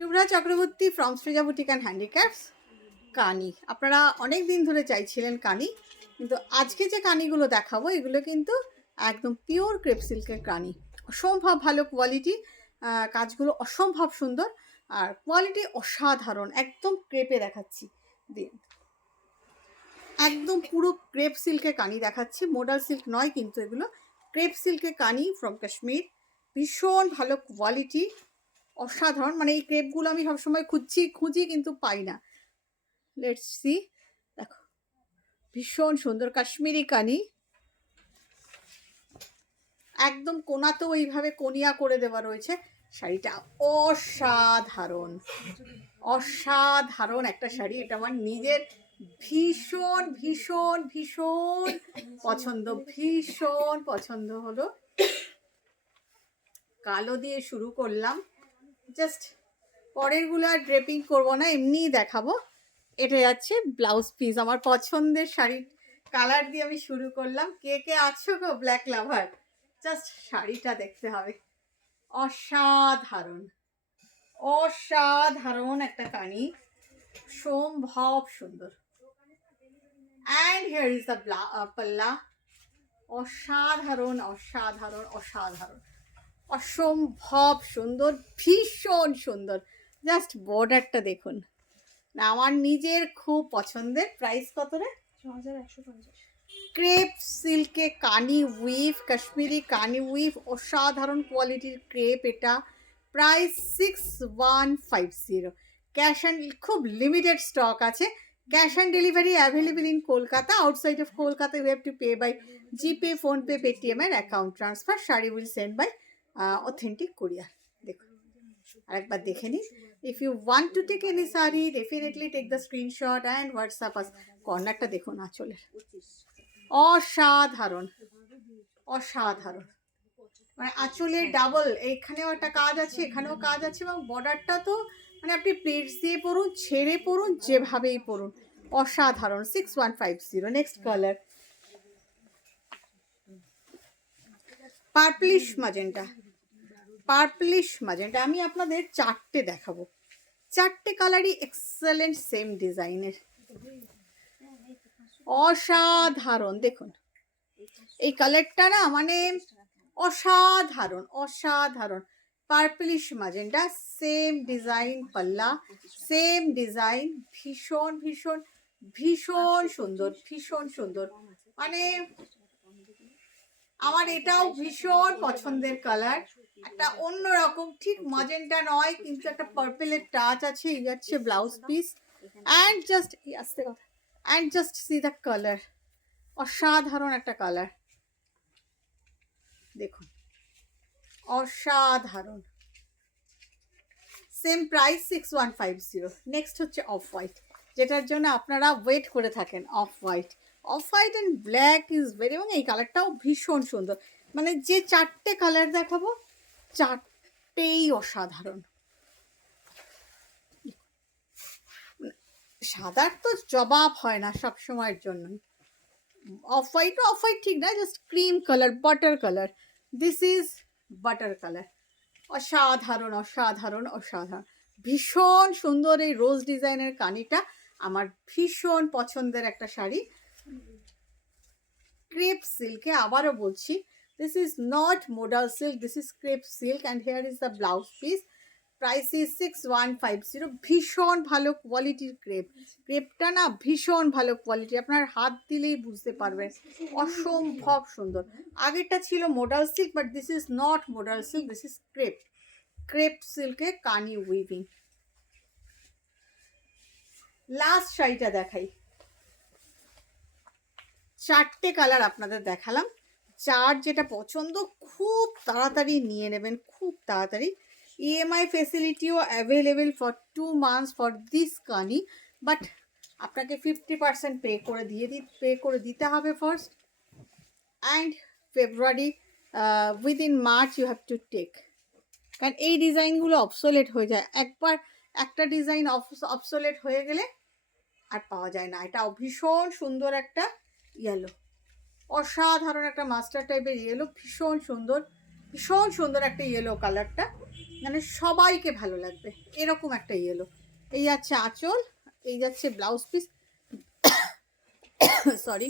Shubhra Chakraborty from Srija boutique and handicrafts. কানি আপনারা অনেক দিন ধরে চাইছিলেন কানি, কিন্তু আজকে যে কানিগুলো দেখাবো এগুলো কিন্তু একদম পিওর ক্রেপ সিল্কের কানি। অসম্ভব ভালো কোয়ালিটি, কাজগুলো অসম্ভব সুন্দর আর কোয়ালিটি অসাধারণ। একদম ক্রেপে দেখাচ্ছি, দিন একদম পুরো ক্রেপ সিল্কের কানি দেখাচ্ছি, মোডাল সিল্ক নয় কিন্তু এগুলো ক্রেপ সিল্কের কানি ফ্রম কাশ্মীর। ভীষণ ভালো কোয়ালিটি, অসাধারণ। মানে এই ক্রেপগুলো আমি সবসময় খুঁজি কিন্তু পাই না। লেটস সি, দেখো ভীষণ সুন্দর কাশ্মীরি কানি, একদম কোনাতেও এইভাবে কোনিয়া করে দেওয়া রয়েছে। শাড়িটা অসাধারণ অসাধারণ একটা শাড়ি। এটা আমার নিজের ভীষণ ভীষণ ভীষণ পছন্দ হলো। কালো দিয়ে শুরু করলাম, জাস্ট পরেরগুলো আর ড্রেপিং করবো না, এমনিই দেখাবো। এটা যাচ্ছে ব্লাউজ পিস। আমার পছন্দের শাড়ির কালার দিয়ে আমি শুরু করলাম। কে কে আছো গো ব্ল্যাক লাভার? জাস্ট শাড়িটা দেখতে হবে, অসাধারণ অসাধারণ একটা কানি, সম্ভব সুন্দর। অ্যান্ড হিয়ার ইজ দ্য পাল্লা, অসাধারণ অসাধারণ অসাধারণ, অসম্ভব সুন্দর, ভীষণ সুন্দর। জাস্ট বর্ডারটা দেখুন, আমার নিজের খুব পছন্দের। প্রাইস কত রে? 6150। ক্রেপ সিল্কে কানি উইভ, কাশ্মীরি কানি উইভ, অসাধারণ কোয়ালিটির ক্রেপ। এটা প্রাইস 6150। ক্যাশ অ্যান্ড, খুব লিমিটেড স্টক আছে। Cash and delivery available in Kolkata. Outside of Kolkata you have to pay by GPay, PhonePe, Paytm এর account transfer. Sari will send by authentic courier. দেখুন আরেকবার দেখে নিন। If you want to take any sari, definitely take the screenshot and WhatsApp us. কর্নারটা দেখুন আঁচলের, অসাধারণ অসাধারণ। মানে আঁচলের ডাবল, এইখানেও একটা কাজ আছে, এখানেও কাজ আছে, এবং বর্ডারটা তো মানে আপনি প্লেটস দিয়ে পরুন, ছেড়ে পরুন, যেভাবেই পরুন, অসাধারণ। 6150। Next colour purplish magenta. Purplish magenta আমি আপনাদের চারটে দেখাবো, চারটে কালারই এক্সেলেন্ট, সেম ডিজাইনের, অসাধারণ। দেখুন এই কালারটা না মানে অসাধারণ অসাধারণ। পার্পলিশ ম্যাজেন্টা, সেম ডিজাইন পাল্লা, সেম ডিজাইন, ভীষণ ভীষণ ভীষণ সুন্দর, ভীষণ সুন্দর। মানে আমার এটাও ভীষণ পছন্দের কালার, একটা অন্যরকম, ঠিক ম্যাজেন্টা নয় কিন্তু একটা পার্পলের টাচ আছে। এই যাচ্ছে ব্লাউজ পিস। অ্যান্ড জাস্ট আস্তে কথা, and just see the colour, অসাধারণ একটা কালার। দেখুন অসাধারণ, সেম প্রাইস 6150। নেক্সট হচ্ছে অফ হোয়াইট, যেটার জন্য আপনারা ওয়েট করে থাকেন। Off white, off white and black is very, এবং এই কালারটাও ভীষণ সুন্দর। মানে যে চারটে কালার দেখাবো চারটেই অসাধারণ। সাদার তো জবাব হয় না সব সময়ের জন্য। অফ হোয়াইট ঠিক না, just cream colour, butter colour. This is butter colour, অসাধারণ অসাধারণ অসাধারণ, ভীষণ সুন্দর। এই রোজ ডিজাইনের কানিটা আমার ভীষণ পছন্দের একটা শাড়ি, ক্রেপ সিল্কে। আবারও বলছি, this is not modal silk, this is crepe silk. And hair is the blouse piece. Price is 6150। ভীষণ ভালো কোয়ালিটির ক্রেপ, ক্রেপটা না ভীষণ ভালো কোয়ালিটি, আপনার হাত দিলেই বুঝতে পারবেন, অসম্ভব সুন্দর। আগেরটা ছিল modal silk, but this is not modal silk, this is crepe, crepe সিল্কে কানি উইভিং। লাস্ট শাড়িটা দেখাই, চারটে কালার আপনাদের দেখালাম, চার যেটা পছন্দ খুব তাড়াতাড়ি নিয়ে নেবেন, খুব তাড়াতাড়ি। ইএমআই ফেসিলিটিও available for 2 months for this Kani, but আপনাকে 50% পে করে দিতে হবে first. And February within March you have to take, কারণ এই ডিজাইনগুলো অবসোলেট হয়ে যায়। একবার একটা ডিজাইন অবসোলেট হয়ে গেলে আর পাওয়া যায় না। এটাও ভীষণ সুন্দর একটা ইয়েলো, অসাধারণ একটা মাস্টার টাইপের ইয়েলো, ভীষণ সুন্দর একটা ইয়েলো কালারটা। মানে সবাইকে ভালো লাগবে এরকম একটা ইয়েলো। এই যাচ্ছে আঁচল, এই যাচ্ছে ব্লাউজ পিস, সরি,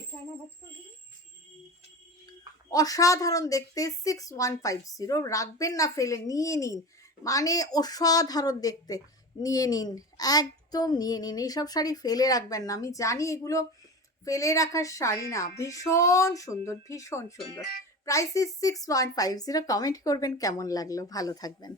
অসাধারণ দেখতে। 6150 রাখবেন না ফেলে, নিয়ে নিন, মানে অসাধারণ দেখতে, নিয়ে নিন, একদম নিয়ে নিন। এইসব শাড়ি ফেলে রাখবেন না, আমি জানি এগুলো ফেলে রাখার শাড়ি না, ভীষণ সুন্দর, ভীষণ সুন্দর। Price is 6150। কমেন্ট করবেন কেমন লাগলো, ভালো থাকবেন।